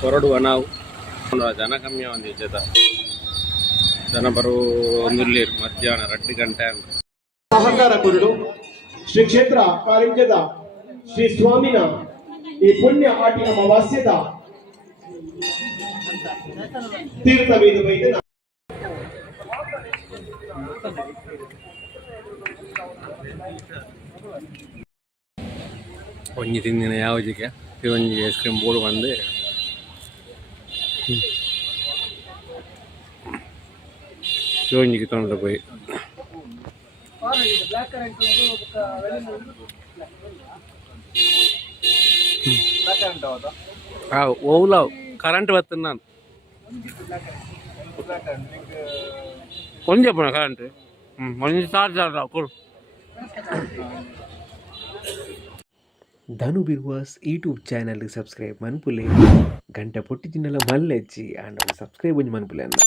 ಕೊರಡು ನಾವು ಜನ ಕಮ್ಮಿ ಒಂದು ಜೊತ ಜನ ಬರೋ ಒಂದುಲ್ಲಿ ಮಧ್ಯಾಹ್ನ 2 ಗಂಟೆ ಸಹಕಾರ ಕುರುಡು ಶ್ರೀ ಕ್ಷೇತ್ರ ಕಾರಿಂಜದ ಶ್ರೀ ಸ್ವಾಮಿನ ಈ ಪುಣ್ಯ ಆಟಿ ಅಮಾವಾಸ್ಯದ ತೀರ್ಥವೇದು ವೈದ್ಯನ ಒಂಜಿ ತಿಂದಿನ ಯಾವಜಿಗೆ ಒಂಜಿ ಐಸ್ ಕ್ರೀಮ್ ಬೋರ್ಡ್ ಬಂದು ಒಂಜಿಗೆ ತೊಗೊಂಡು ಹೋಗಿ ಓವ್ಲ ಕರೆಂಟ್ ಬರ್ತದೆ ನಾನು ಒಂದೇ ಪುಣ ಕರೆಂಟ್ ಒಂಜಿ ಚಾರ್ಜ್ ಕೊಡು ಧನು ಬಿರ್ವಾಸ್ ಯೂಟ್ಯೂಬ್ ಚಾನಲ್ ಸಬ್ಸ್ಕ್ರೈಬ್ ಮನ್ಪುಲೆ ಗಂಟ ಪೊಟ್ಟಿ ತಿನ್ನಲ ಮಲ್ಲೆಚ್ಚಿ ಆಂಡ ಸಬ್ಸ್ಕ್ರೈಬ್ ಒಂಜಿ ಮನ್ಪುಲೆ ಅನ್ನ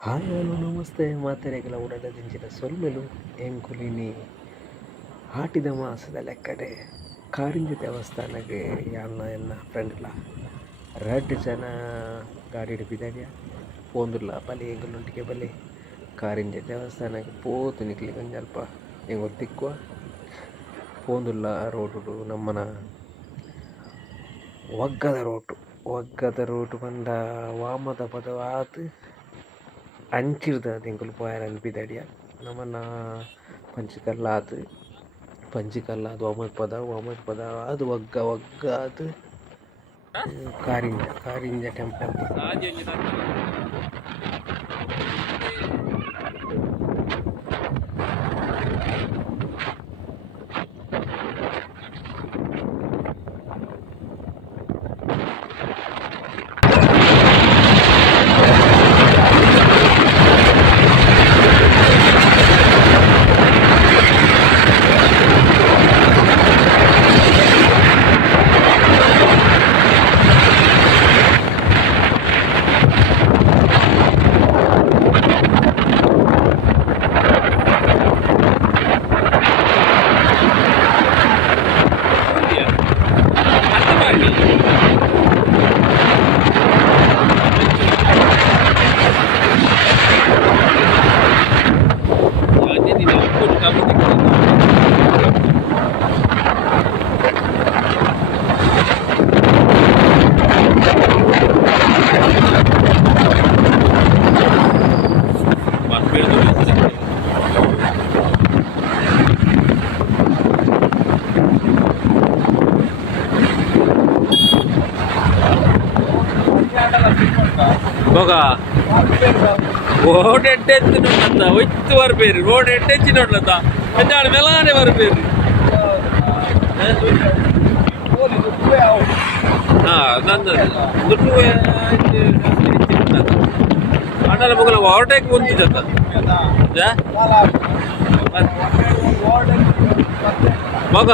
ಹಾಯ್ ಹಲೋ ನಮಸ್ತೆ ಮಾತೆರೆಗಳ ಉಡದ ದಿಂಚಿನ ಸೊಲ್ಮೆಲು ಎಂಕುಲಿನಿ ಆಟಿದ ಮಾಸದ ಲೆಕ್ಕಡೆ ಕಾರಿಂಜ ದೇವಸ್ಥಾನಕ್ಕೆ ಯಾನ ಎನ್ನ ಫ್ರೆಂಡ್ಲ 2 ಜನ ಗಾಡಿ ಹಿಡಿಪಿದಾಗ ಪೋಂದುಲ್ಲ ಬಲಿ ಎಂಗಲೊಟ್ಟಿಗೆ ಬಲಿ ಕಾರಿಂಜ ದೇವಸ್ಥಾನಕ್ಕೆ ಪೋತು ನಿಕ್ಲಿಕ್ಕೆ ಒಂದು ಸ್ವಲ್ಪ ಹೆಂಗೆ ಗೊತ್ತಿಕ್ಕುವ ಪೋಂದುಲ್ಲ ರೋಡು ನಮ್ಮನ ಒಗ್ಗದ ರೋಟು ಬಂದ ವಾಮದ ಪದ ಆತು ಅಂಚಿರ್ದ ತೆಂಕುಲು ಪೋಯರ ಅನ್ಪಿದಡಿಯ ನಮ್ಮನ್ನ ಪಂಚಕಲ್ಲಾತು ವಾಮದ ಪದ ಅದು ಒಗ್ಗ ಅದು Karinja temple road ಎಡ್ಡೆಚ್ಚಿ ನೋಡ್ಲತ್ತ ಒಯ್ತು Barbieri road ಎಡ್ಡೆಚ್ಚಿ ನೋಡ್ಲತ್ತ ಎಂದಾಳು ಮೆಲಾನೆ Barbieri ನಂದು ದುಡ್ಡು ಅಣ್ಣಲ ಮಗನ ಓವರ್ಟೇಕ್ ಮುಂಚಿತ ಮಗ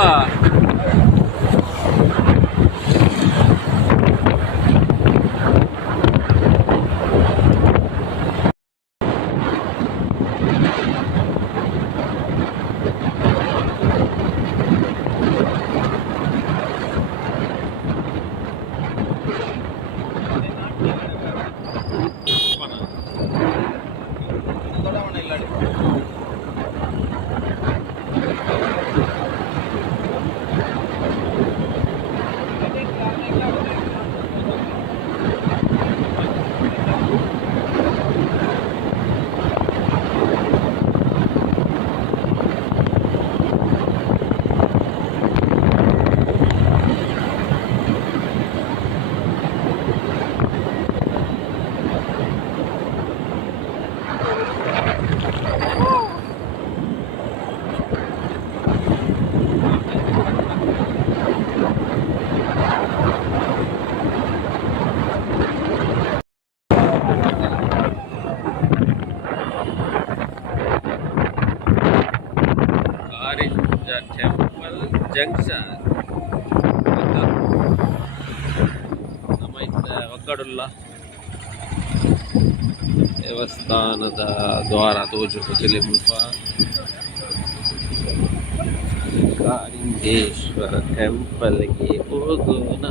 ಟೆಂಪಲ್ ಜಂಕ್ಷನ್ ನಮ್ಮ ಒಗ್ಗಡುಲ್ಲ ದೇವಸ್ಥಾನದ ದ್ವಾರ ತೋಜುಪು ಮುಲ್ಪ ಕಾರಿಂದೇಶ್ವರ ಟೆಂಪಲ್ಗೆ ಹೋಗೋಣ.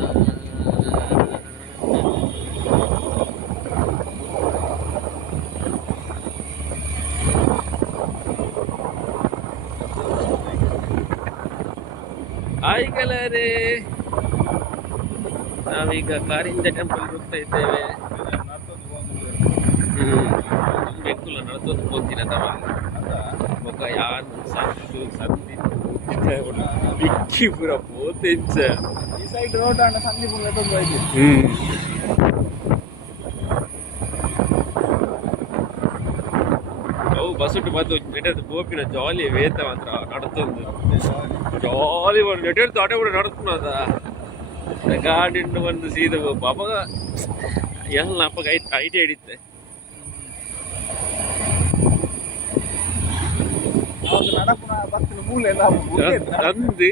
ಆಯ್ಗಲರೇ, ನಾವೀಗ ಕಾರಿಂಜ ಟೆಂಪಲ್ ಹೋಗ್ತಾ ಇದ್ದೇವೆ. ಬೆಕ್ಕುಲ ನಡ್ಕೊಂಡು ಹೋಗ್ತೀನಿ ಅಥವಾ ఒక యాన్ సందు సంది విక్కి పూర పోతెంచ ఈ సైడ్ రోడ్ అన్న సంది ముంగట పోయింది. ಅವು ಬಸ್ಸುಟ್ಟು ಬಂದು ನೆಟ್ಟದ್ದು ಗೋಪಿನ ಜಾಲಿ ವೇತ ಮಾತ್ರ ನಡ್ತಂದು ಜಾಲಿ ಒಂದು ನೆಟ್ಟದ್ದು ತೋಟ ಕೂಡ ನಡ್ತುನ್ನದ ಗಾಡಿಂಡು ಒಂದು ಸೀದ ಅಪ್ಪಗ ಎಲ್ಲ ಅಪ್ಪಗ ಐಟಿ ಹಿಡಿತೆ. நடப்புனா பஸ்ல மூல எல்லாம் ತಂದು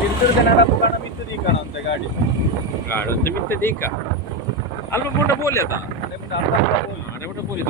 ತಿರುತಿರುಗ ನಡಪು ಕಾಣ ಮಿತ್ತದಿ ಕಾಣ ಅಂತ ಗಾಡಿ ಗಾಡಂತ ಮಿತ್ತದ ಈಗ ಅಲ್ಪ ಮೂಟ ಬೋಲಿ ಅದ ಮೂಟ ಬೋಲಿ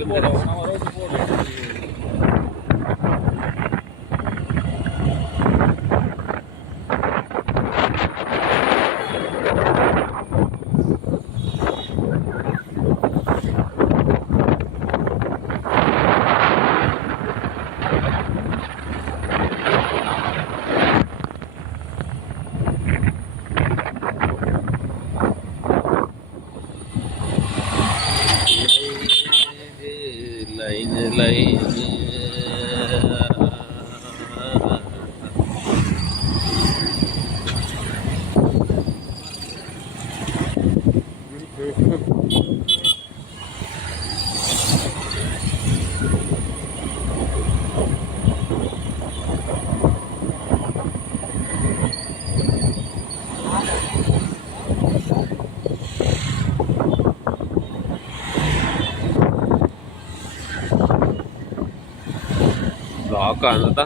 ಬ್ಲಾಕ್ ಅನ್ನದ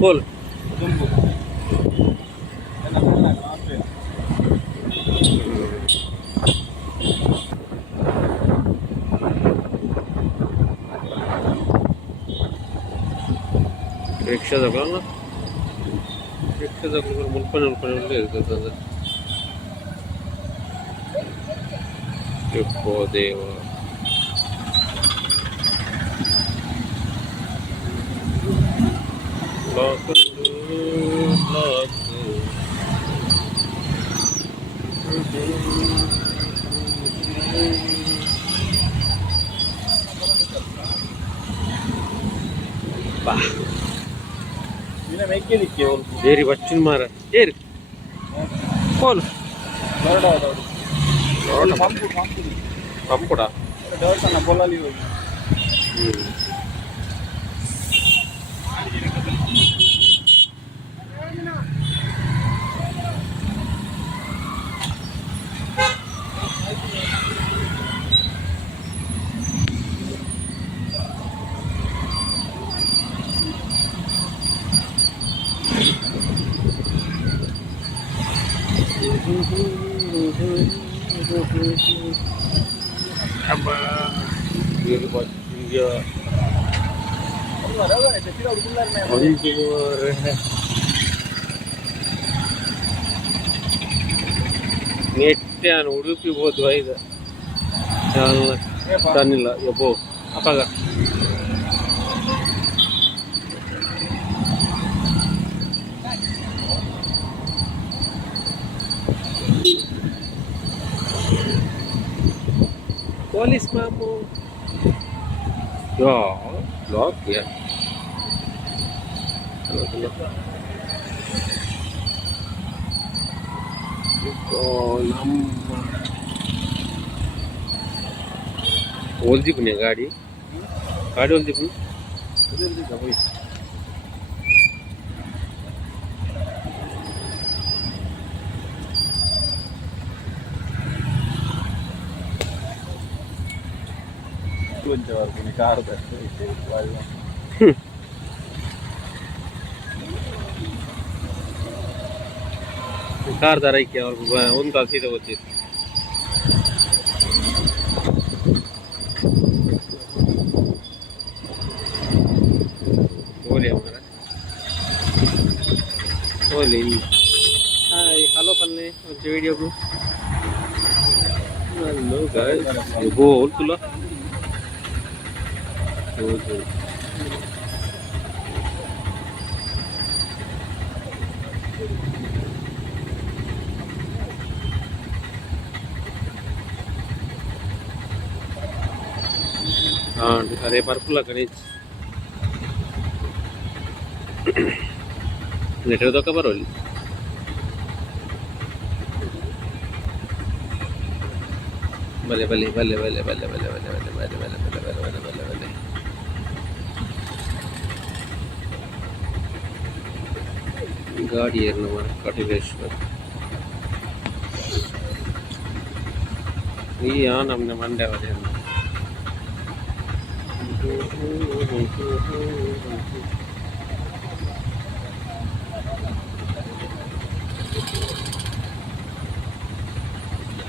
बोल रिक्षा जगला ना रिक्षा जगल मुल्पने उल्पने इರ್ತದೆ ಯಪ್ಪೋ ದೇವ ಬ್ಲಾಕ್ ಬ್ಲಾಕ್ ಬಾ ನೀನೆ ಮೇಕೆ ದಿಕ್ಕೆ ಹೋಲ್ ಬೇರಿ ಬಚ್ಚಿನ ಮಾರ ಏರಿ ಹೋಲ್ ನೋಡ ಪಂಪು ಪಂಪುಡ ದೇವಸ್ಥಾನ ಪೊಲಲಿ ಹೋಗಿ apa ini buat dia ನೆಟ್ಟಾನು Udupi ಹೋದ್ವಾ ಇದು ತಾನಿಲ್ಲ ಯಪ್ಪೋ ಅಪ್ಪಾಗ Polis mamu. Ya, blok ya. Kalau nama ओलती पण आहे गाडी गाडी ओलती पण कोणी कार कार दारा की और उनका सीधा होती बोले हमारा बोले हाय हेलो पन्ने वीडियो को हेलो गाइस बोल तुला हाँ अरे पर्पल कणीच लेटर तो कबर होली भले भले भले भले भले भले भले भले भले भले भले भले भले भले भले गाड़ी ಏರ್ನವ ಕಟಿಲೇಶ್ವರ ಈ ನಮ್ಮನೆ ಮಂಡ್ಯ ವರೆ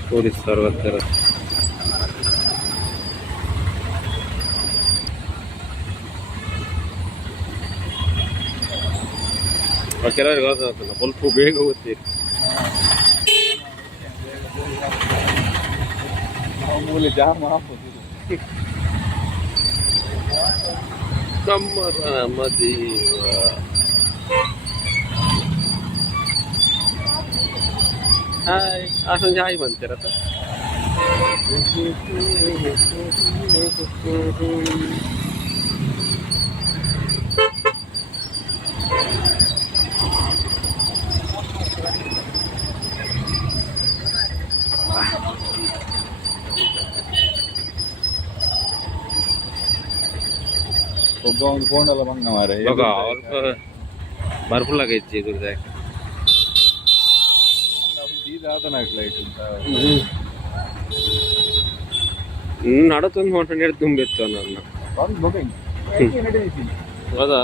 ಪೊಲೀಸ್ ಸರ್ವತ್ರ ಕೆಲವರಿಗೆ ಗೊತ್ತಾಗ್ತಲ್ಲ ಸ್ವಲ್ಪ ಬೇಗ ಓದ್ತೀರಿ ಮೂಲೆ ಜಾಮ್ ಹಾಕೋದು ಕಮ್ಮರ ಮದೀವ ಹಾಯ್ असं हाय म्हणते आता ಒಂದು ಫೋನೆಲ್ಲ ಬಂದ ಮಾರೆ बघा भरपूर लागायची गुरुजाय ಲೈಟ್ ನಡತೊಂದು ಹೊಂಟ ನೀರು ತುಂಬಿತ್ತು ನನ್ನ ಹೌದಾ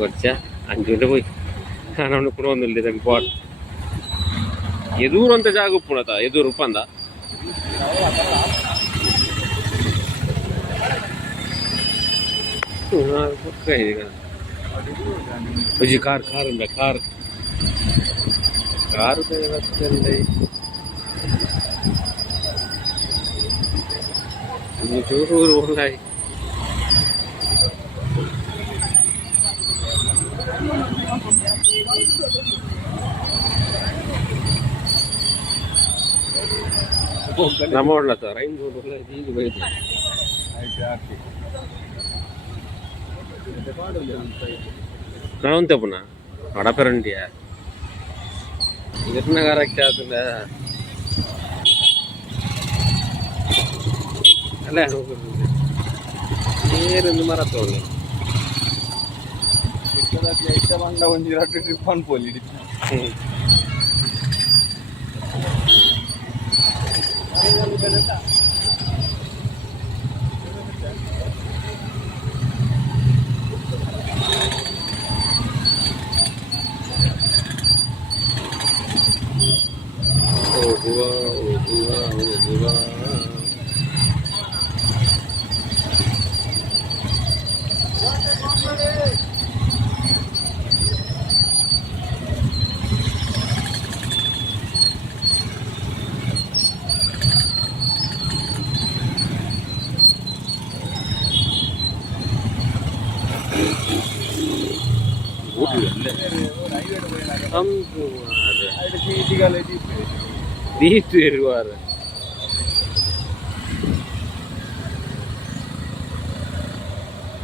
ಗೊತ್ತಾ 5 ಗಂಟೆ పోయి ನಾನು ಕೂಡ ಒಂದಿಲ್ಲ ಪಾಟ್ ಎದೂರು ಅಂತ ಜಾಗ ಉಪ್ಪುಣತ ಎದೂರು ಉಪ್ಪಂದ जी कार कार अंदा कार कार चल चूर बोला नमोडला सर राइन बोला दी बैठ नावंते पुन्हा हडपेरंटी घराಕ್ಕೆ ಆತಲ್ಲ ಅಲ್ಲ ನೀರನ್ನು ಮರ ತೋಳು ಇಷ್ಟ ಬಂದ ಒಂದು ರೊಟ್ಟಿ ಟ್ರಿಪ್ ಅನ್ಪೋಲಿ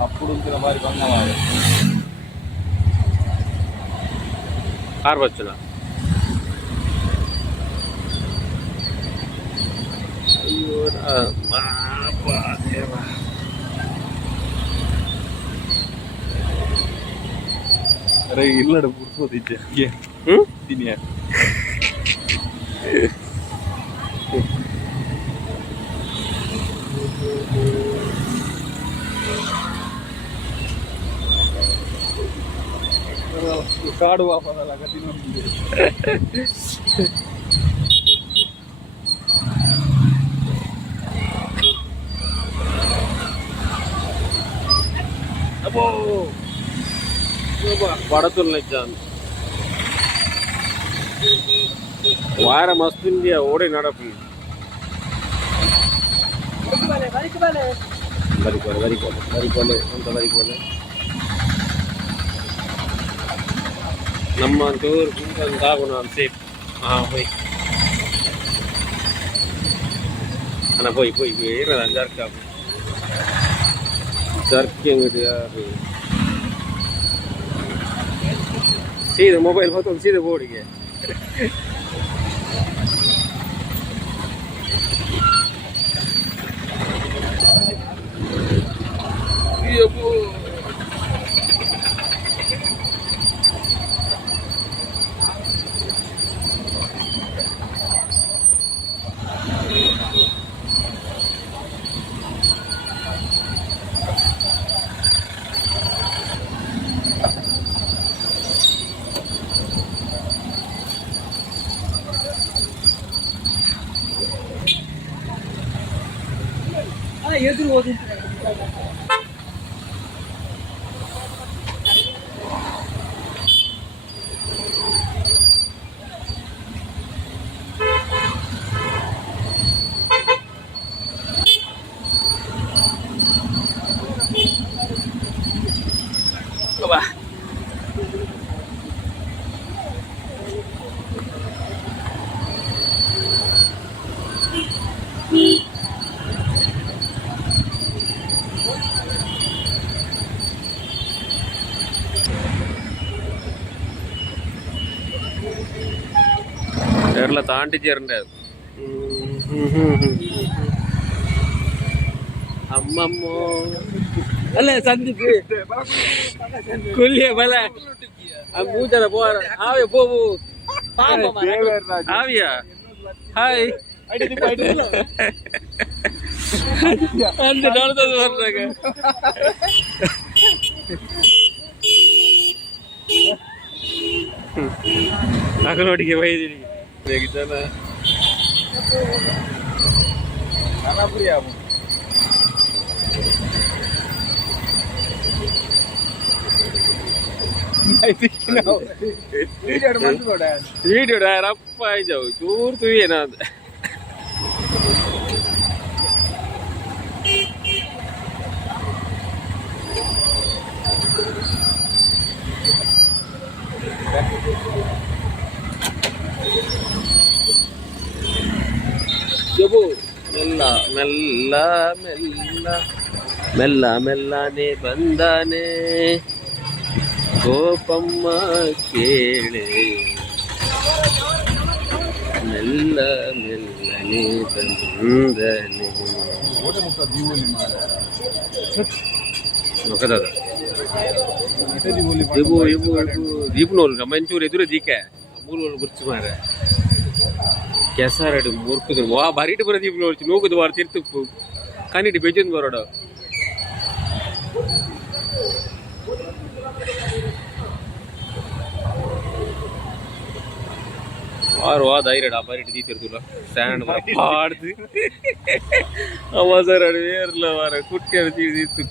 అప్పుడు మరి కొన్నవారు కార్ వచ్చునా అయ్యో अरे इल्लड पुर्सोदिच्चे तिने काढू वापरायला का तिने అబ్బో పడుతున్నాయి జాన్ వారం వస్తుంది ఓడి నడపి వరికోలే అంత వరికోలే ನಮ್ಮ ಟೂರ್ ಅಂತಾಗುಣ ಸೇಫ್ போய் அண்ணா போய் ஏறதா ஜர்க்கா ஜர்க்கிங் யாரு சீதா மொபைல் பார்த்து சீதா போடுங்க ಎದುರು ಓದಿ ಬಾ കേരള താണ്ടിച്ചേരണ്ടേ അമ്മമ്മോ അല്ലേ സന്ധിക്ക് കൊല്ലിയ പല പൂച്ചല പോവാ ആവിയ പോവൂ ആവിയാ ഹായ് அந்த நடந்தது வர்றாங்க அகலோடிக்கு வயது sana Mana pria mo? I think now. Video da rappa ai jau dur tu ye na Jobo, mella ne bandane, gopamma kele. Mella ne bandane. What about the Diwali mara? No kada. Ite Diwali. Diwali ka manchur edure dike. Amul burchu mara. ಕೆಸರಡು ಮುರ್ಕುದು ವಾ ಬರಿಟ್ ಬರದಿ ನೋಡ್ತಿ ನೋಗುದು ವಾರ ತಿರ್ತು ಕನಿಟಿ ಬೆಜನ್ ಬರೋಡ ವಾರ ವಾ ಧೈರ್ಯಡ ಬರಿಟ್ ದೀತಿರ್ತಿಲ್ಲ stand ಮಾಡ್ದು ಅವಸರ ವೇರ್ಲ ವಾರ ಕುಟ್ಟಿ ಅಡ್ತಿತ್ತು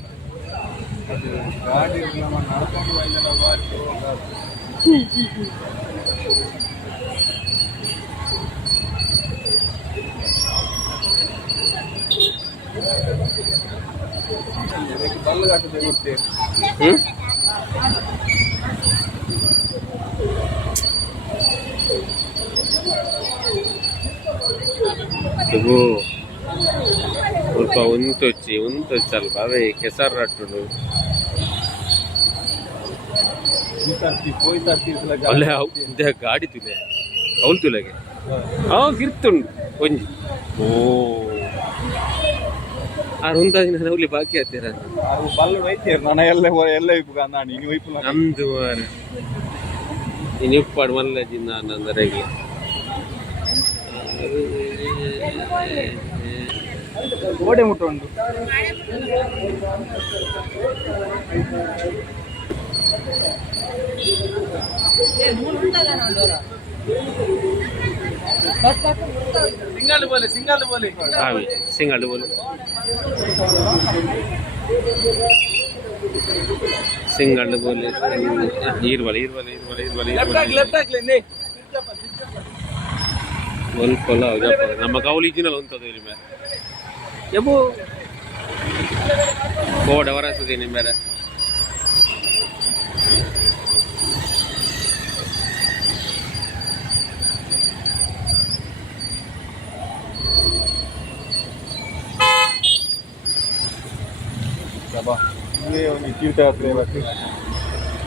ಗಾಡಿ ನಮ್ಮ ನಡ್ಕೊಂಡು ಹೋಯ್ದಲ್ಲ ವಾರ बल काटते गुट्टे तबो उनको चल बाबे केसर रट्टुनु अल्ले इदे गाड़ी तुले कौल तुलेगे गिर्तुंडु ओंजि ओ ಅರುಂದ ಹುಲಿ ಬಾಕಿ ಹತ್ತಿರ ಅದು ಬಲ್ಲು ಐತೆ ನಾನು ಎಲ್ಲ ಇಪ್ಪು ನಾನು ಇನ್ನು ಇಪ್ಪು ನಮ್ದು ನೀನು ಇಪ್ಪಾಡು ಮಲ್ಲಜಿಂದ ಅಂದರೆ ಗೋಡೆ ಮುಟ್ಟ ಉಂಟು ಸಿಂಗಲ್ ಬೋಲಿ ಸಿಂಗಲ್ ಬೋಲು ಸಿಂಗಲ್ ಬೋಲಿ ಈರ್ವಲಿ ಒಲ್ಪಲ್ಲ ನಮ್ಮ ಕೌಲಿ ಜಿನಲ್ ಉಂಟದು ಇಲ್ಲಿ ಎಬು ಕೋಡ್ ಅವರತ್ತದೆ ನಿಮ್ಮೇಲೆ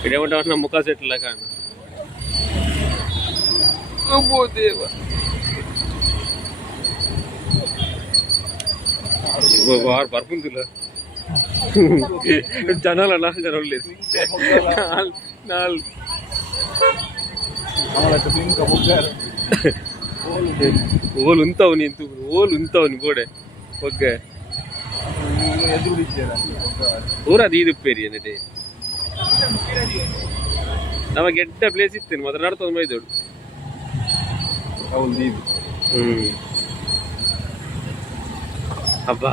ಇಡಮಟ ನಮ್ಮ ಮುಖ ಸೆಟ್ಲ ಕಾಣ ದೇವ ಬರ್ಪುಂದಿಲ್ಲ ಜನಲ್ಲ ಜನರಲ್ಲಿ ಓಲ್ ಉಂತವನಿ ಓಲ್ ಉಂತವನಿ ಗೋಡೆ ಓಕೆ ಊರ ದೀದುಪ್ಪೇರಿ ಅನ್ನಟೆ ನಮಗೆ ಎಡ್ಡ ಪ್ಲೇಸ್ ಇತ್ತೇನೆ ಮಾತ್ರ ನಡ್ತೊಂದು ಮೈದೋಡು ಹಬ್ಬ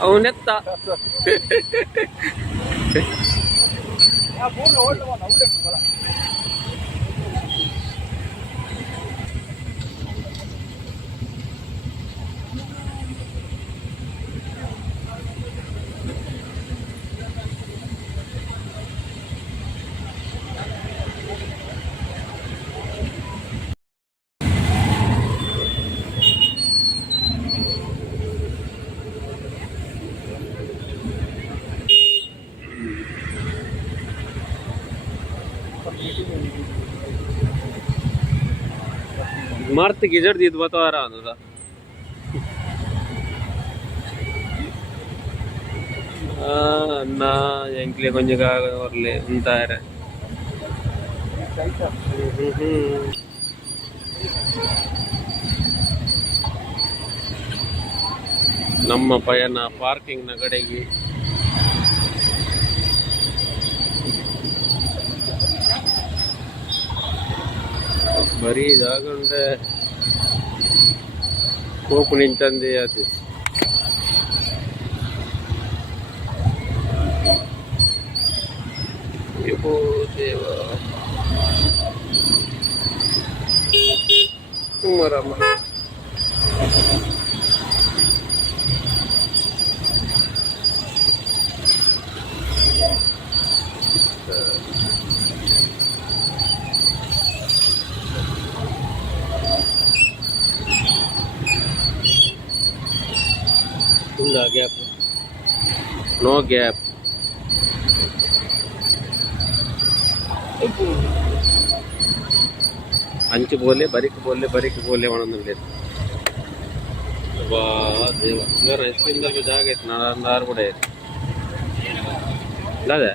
ಅವನೆತ್ತ मर्त गिजर दीद बता रहा था ना ಎಂಕ್ಲೆ ಕೊಂಜಗ ಒರ್ಲೆ ಉಂತಾರೆ ನಮ್ಮ ಪಯಣ ಪಾರ್ಕಿಂಗ್ ನ ಕಡೆಗೆ ಬರೀ ಜಾಗ ಉಂಟೆ ಕೋಪು ನಿಂತಂದೆ ಆತ ದೇವ ಮರಮ್ಮ gap, no gap. अंच बोले बरिक बोले म्हणून वाह देवा मेरा आइसक्रीम दर पे जाके इतना अंधार पड़े लादे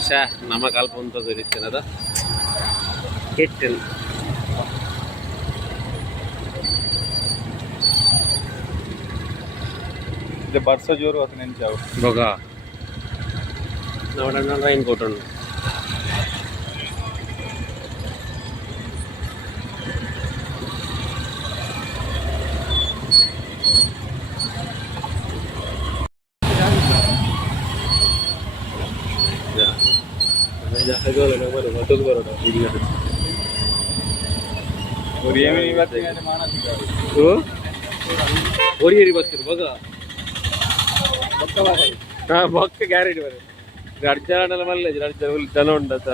शा नमक अल्प उंटो तोरिच्चिनदा केट्टल ಇದು ಬರ್ಸ ಜೋರು ಅತ ನೆಂಚಾವು ಬಗ ನವಡನ್ನ ರೈನ್ ಕೋಟ್ ಉಂಟು ओरियरी बघते बघा हा बघ गॅरेज मध्ये घरच्या म्हणले जन ఉండదు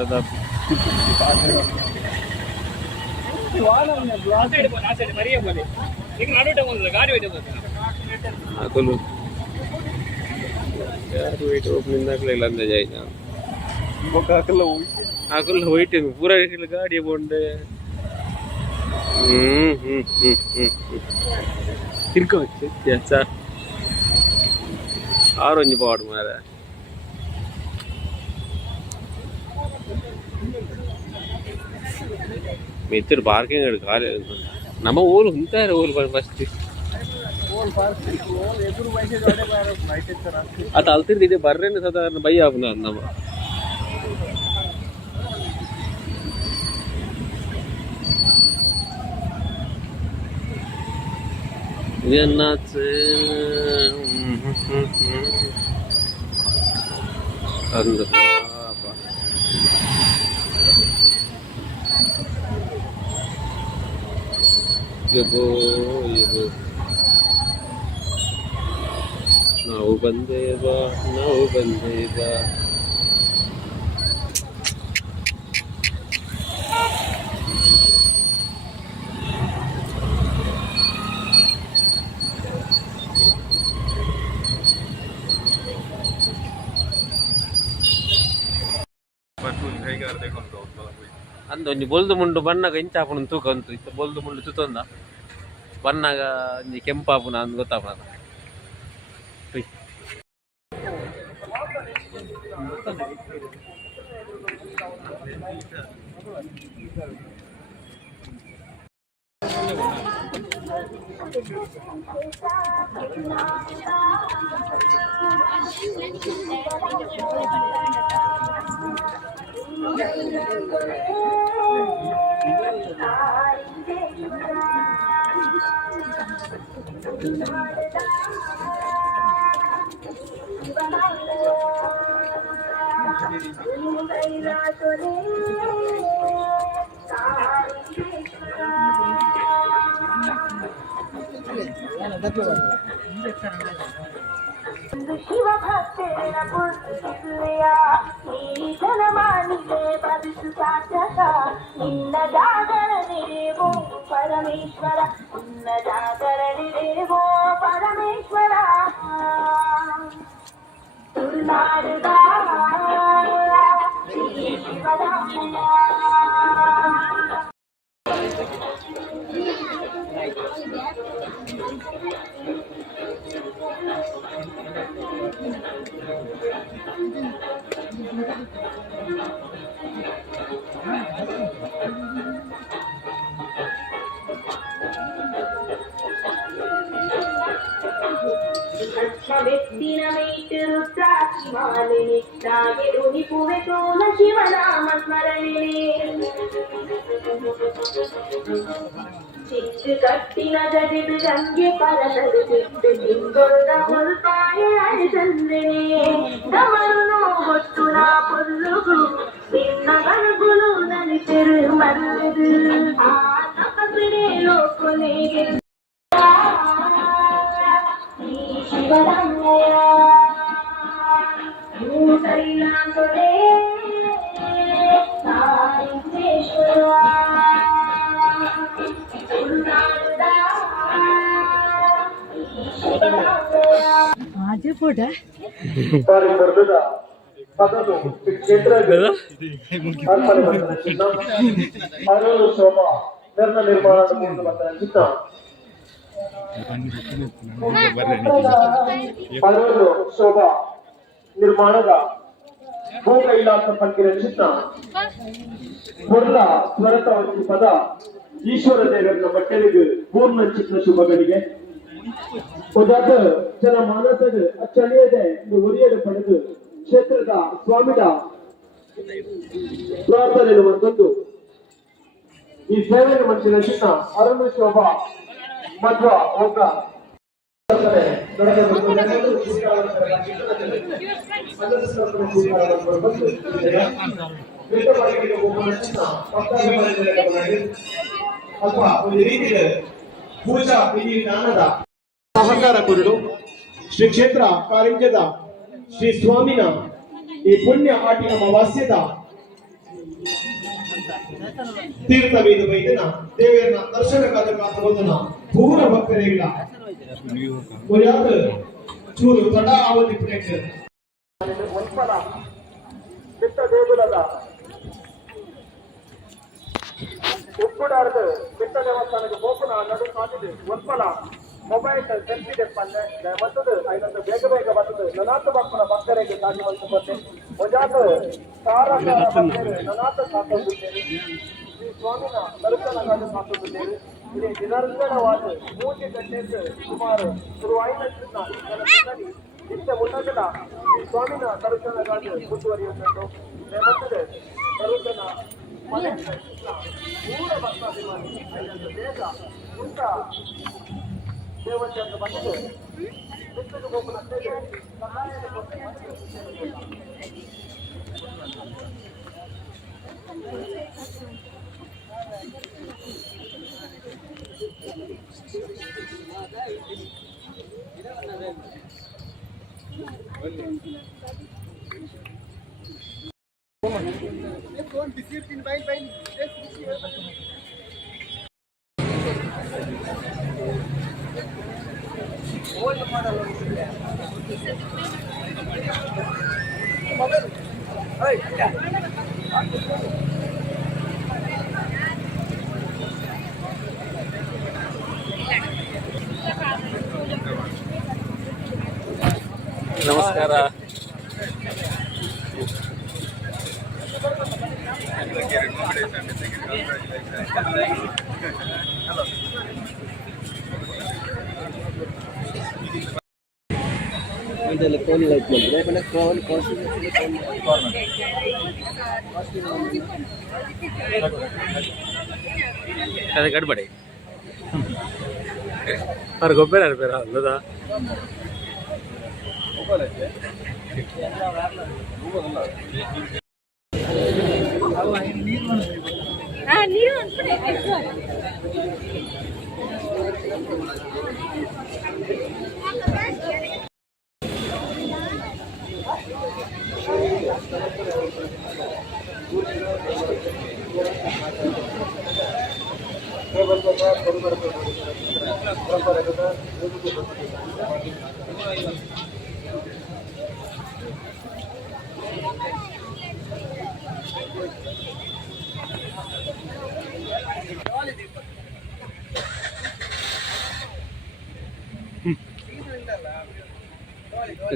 आकल होईट पूरा गाडी बोंड తిరుకోవచ్చు సార్ ఆరెంజ్ బాడు మరి మీ ఇద్దరు పార్కింగ్ అక్కడ కాలేదు ನಮ್ಮ ಊರು ಹುಂತಾರೆ ಊರು ಫಸ್ಟ್ ಅದು ಅಲ್ತಿರ್ತಿದ್ದೆ ಬರ್ರೇನೆ ಸಾಧಾರಣ ಬೈ ಆಪುನ ನಮ್ಮ Viennace Anda apa Ibu Nau bandeva ಅಂದ ಒಂಜಿ ಬೊಲ್ದು ಮುಂಡು ಬಣ್ಣಗ ಇಂಚಾಪುನ ತೂಕಂತು ಇತ್ತ ಬೊಲ್ದು ಮುಂಡು ತುತ್ತೊಂದ ಬಣ್ಣಗ ಒಂಜಿ ಕೆಂಪಾಪುನ ಅಂದ್ ಗೊತ್ತಾಪುನ ಶಿವ ಭಕ್ತೇನ ಪುಷ್ಪಿಸುವೆಯ ಈ ಜನಮಾನಿಗೆ ಬದುಕು ಸಾರ್ಥಕ ನಿನ್ನ ಜಾಗರಣೆವೋ ಪರಮೇಶ್ವರ ನಿನ್ನ ಜಾಗರಣೆವೋ ಪರಮೇಶ್ವರ ತುಳುನಾಡುಗ ಶಿವರಾಮಯ್ಯ ವ್ಯಕ್ತಿನ ಮೀಟು ರುದ್ರಾಕ್ಷಿ ಮಾಲೆ ನಿಟ್ಟಾಗೆ ರುಣಿಪುವೆ ಸೋನ ಶಿವನಾಮ ಸ್ಮರಣೆ ಚಿಟ್ಟು ಕಟ್ಟಿನ ಗಡಿದು ಗಂಗೆ ಪರಸಲು ಚಿಟ್ಟು ತಿಂಗೊಳ್ದ ಮುಲ್ಪಾಯ ಅಳಿಸಂದೆನೆ ಗಮನು ಹೊಟ್ಟು ನಾ ಪುಲ್லுகு ನಿನ್ನ ಗಣಗುಲು ನನಿತೆರು ಮರುದು ಆ ತಪಸ್ಸಿನೇ ಲೋಕನೆಗೆ ಶಿವರಾಮಯ್ಯ ಕೈಲಾಂತೊಡೆ ಸಾರಿಂದೇಶ್ವರ आजे फोटा ಪರಿಪರ್ವದ ಪದನು ಕ್ಷೇತ್ರದ ಅರಳು ಶೋಭಾ ಧರ್ಮ ನಿರ್ಮಾಣದ ಮೂಲಕ ಚಿತ್ತ ಅರಳು ಶೋಭಾ ನಿರ್ಮಾಣದ ಭೂ ಕೈಲಾಸ ಪಂಕಿನ ಚಿತ್ತ ಹೊರಲ ಸ್ವರತ ಪದ ಈಶ್ವರ ದೇವರ ಬಟ್ಟೆಲಿಗೆ ಪೂರ್ಣ ಚಿತ್ರ ಶುಭಗಳಿಗೆ ಉದಾತ ಜನ ಮಾನಸದ ಅಚ್ಚಳಿಯದೆ ಉರಿಯದ ಪಡೆದು ಕ್ಷೇತ್ರದ ಸ್ವಾಮಿಡ ಪ್ರಾರ್ಥನೆಯನ್ನು ತಂದು ಈ ಸೇವೆಯನ್ನು ಮನಸ್ಸಿನ ಚಿತ್ತ ಅರಣ್ಯ ಶೋಭಾ ಮಧ್ವ ಹೋಗ ಅಥವಾ ಒಂದು ರೀತಿಯ ಪೂಜಾ ವಿಧಿವಿಧಾನದ ಸಹಕಾರ ಕುರಿತು ಶ್ರೀ ಕ್ಷೇತ್ರ ಕಾರಿಂಜದ ಶ್ರೀ ಸ್ವಾಮಿನ ಈ ಪುಣ್ಯ ಆಟಿನ ಅಮಾವಾಸ್ಯದ ತೀರ್ಥ ವೀದ ವೈದ್ಯನ ದೇವರನ್ನ ದರ್ಶನಕ್ಕಾದ ಕಾತುವುದನ್ನ ಪೂರ ಭಕ್ತರೇಗ ಮುರಿಯಾದ ಚೂರು ತಡ ಅವಧಿ ಪ್ಲೇಟ್ ಒಲ್ಪಲ ಚಿತ್ತ ದೇಗುಲದ ಉಪ್ಪುಡಾರದ ಚಿತ್ತ ದೇವಸ್ಥಾನಕ್ಕೆ ಹೋಗುಣ ನಡು ಸಾಧಿದೆ ಒಲ್ಪಲ ಮೊಬೈಲ್ ಸೆಲ್ಫಿ ಪಲ್ಲೆ ಮತ್ತದು ಐದೊಂದು ಬೇಗ ಬೇಗ ಬರ್ತದೆ ನನಾಥ ಭಕ್ತನ ಭಕ್ತರಿಗೆ ಸಾಗುವಂತೆ ಮೊಜಾತ ಸಾರಾಕಾರ ಭಕ್ತರು ನನಾಥ ಸಾಕುತ್ತಿದ್ದೇನೆ ಶ್ರೀ ಸ್ವಾಮಿನ ದರ್ಶನಕ್ಕಾಗಿ ಸಾಕುತ್ತಿದ್ದೇನೆ ಇಲ್ಲಿ ನಿರಂತರವಾದ 3 ಗಂಟೆಗೆ ಸುಮಾರು ಶುರುವಾಯಿನ ಜನರಲ್ಲಿ ನಿತ್ಯ ಮುನ್ನಗಲ ಶ್ರೀ ಸ್ವಾಮಿನ ದರ್ಶನಕ್ಕಾಗಿ ಮುಂದುವರಿಯುವುದು ಮತ್ತದು ದರ್ಶನ ಮೂಲ ಭಕ್ತಾಭಿಮಾನಿ ಐದೊಂದು ಬೇಗ ಉಂಟ ದೇವಸ್ಥಾನಕ್ಕೆ ಬಂದು ಬಿತ್ತಲು ಹೋಗುವ ನಮಸ್ಕಾರ. ಅದೇ ಗಡ್ಬಡಿ ಅವ್ರ ಗೊಬ್ಬರ ಇರ್ಬೇರ ಅಲ್ಲದಾ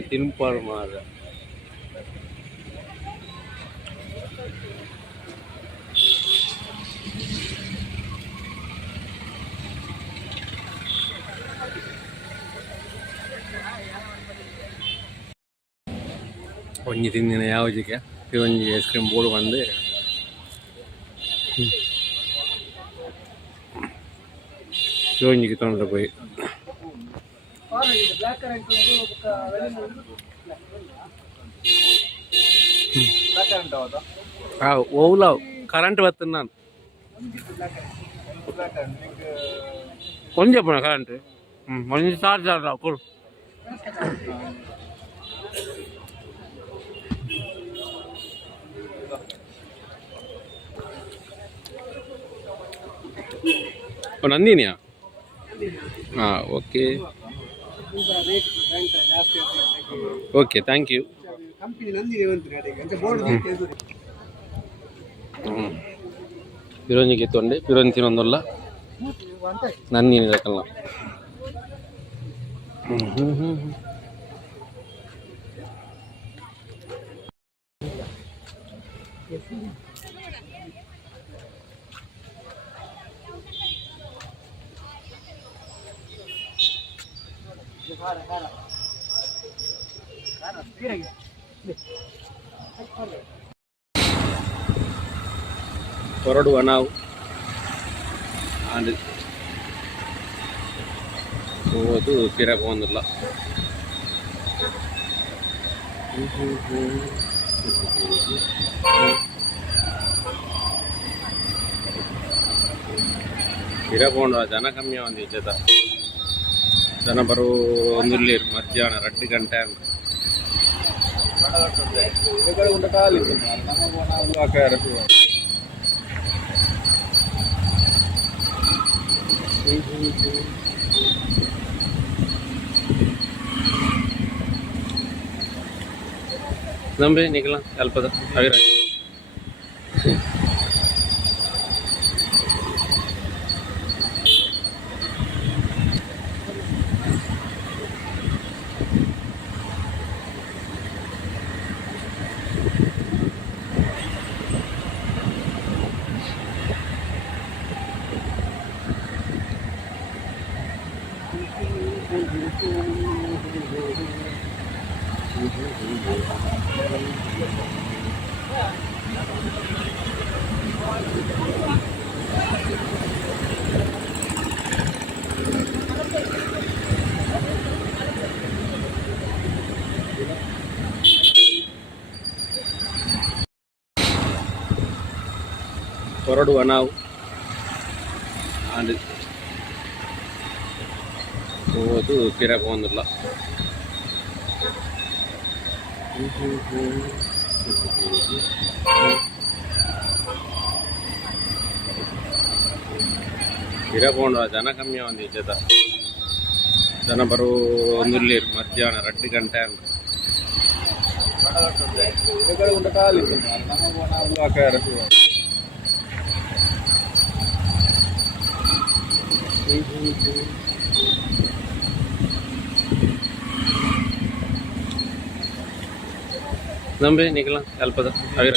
ತಿನ್ಪಾಡು ಮಾರ ಒಂಜಿ ತಿಂದಿನ ಯಾವಜಿಗೆ ಒಂಜಿ ಐಸ್ ಕ್ರೀಮ್ ಬೋರ್ಡ್ ಬಂದು ಒಂಜಿಗೆ ತೊಗೊಂಡು ಹೋಗಿ ಓವ್ಲ ಕರೆಂಟ್ ಬರ್ತದೆ ನಾನು ಒಂದೇ ಪುಣ ಕರೆಂಟ್ ಒಂಜಿ ಚಾರ್ಜ್ ಅಲ್ಲ ಕೊಡು ನಂದಿನಿಯಾ ಹಾಂ ಓಕೆ ಓಕೆ ಥ್ಯಾಂಕ್ ಯು ಪಿರೋನಿಗೆ ತೊಂಡೆ ಪಿರೋನಿ ತಿನ್ನೊಂದಲ್ಲ ನಂದಿನಿದಕ್ಕಲ್ಲ ಹೊರಡುವ ನಾವು ಅದು ಹೋದು ತಿರಕ ಒಂದಿಲ್ಲ ಇರಕೊಂಡು ಜನ ಕಮ್ಮಿ ಒಂದು ಜೊತೆ ಜನ ಬರೋ ಒಂದುರ್ಲಿರು ಮಧ್ಯಾಹ್ನ 2 ಗಂಟೆ ಅಂತ ಕಾಲಿ ನಮಗೆ ನಂಬಿ ನಿಖಲ ಅಲ್ಪದ ಅವಿರ ಹೊರಡುವ ನಾವು ಅದು ಹೋದು ಕಿರಕ ಒಂದಿಲ್ಲ ಕಿರಕೊಂಡು ಜನ ಕಮ್ಮಿ ಒಂದು ಜೊತೆ ಜನ ಬರೋ ಒಂದುರ್ಲಿರು ಮಧ್ಯಾಹ್ನ 2 ಗಂಟೆ ಅಂತ ಕಾಲಿ ನಮಗೆ ನಂಬಿ ನಿಖಲ ಅಲ್ಪದ ಅವಿರ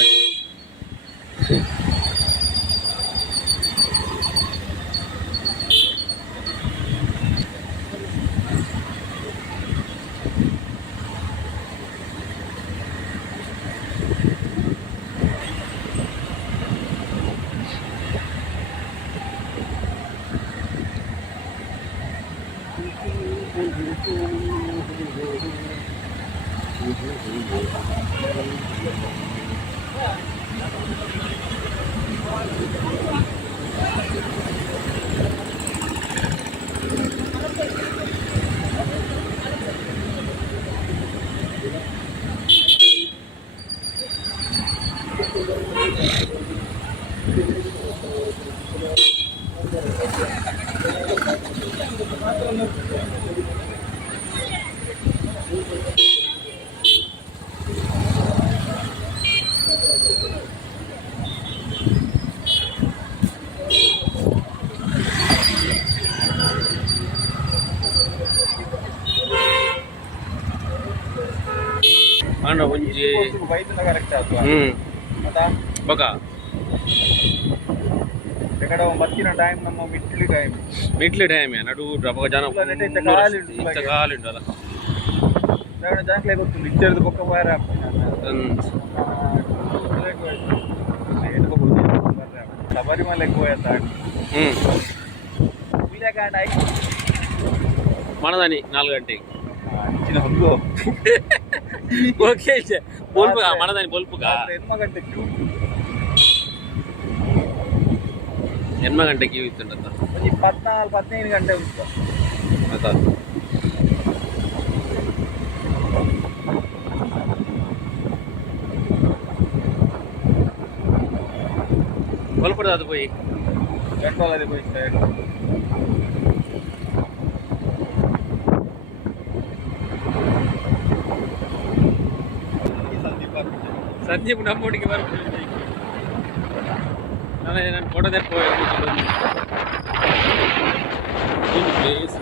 ಅಣ್ಣ ಒಂಜಿ ಕರೆಕ್ಟ್ ಆಗ್ತದೆ ಮತ್ತೆ ಬಗ ಕಡೆ ಮತ್ತಿನ ಟೈಮ್ ನಮ್ಮ ಮಿಟ್ಲಿ ಟೈಮ್ ನಡು ಬಗ ಜನ ಇಂಥ ಕಾಲುಂಟಲ್ಲ ಜನಕ್ಕೆ ಗೊತ್ತು ಇಚ್ಚರ್ದು ಪಕ್ಕ ಬಾರ ಶಬರಿಮಲೆ ಹೋಯ್ತಾ ಮನದಾನಿ 4 ಗಂಟೆಗೆ ಹೆಚ್ಚಿನ ಹೊಂದು ಓಕೆ ಬೋಲ್ಪುಗ ಮನದಾನಿ ಬೋಲ್ಪುಗ ಎನ್ಮ ಗಂಟೆಗೆ ಕ್ಯೂ ಇತ್ತುಂಟಂತ 14-15 ಗಂಟೆ ಉಂಟು ಆಯ್ತಾ ಬೋಲ್ಪುರದ ಅದು போய் ಪೆಟ್ರೋಲ್ ಅದು போய் ಸಂಜೀಪ್ ನಮ್ಮೊಟ್ಟಿಗೆ ಬರ್ಬೋದು ನಾನು ಫೋಟೋ ತೆಕ್ಕೊಂಡು ಪ್ಲೇಸ್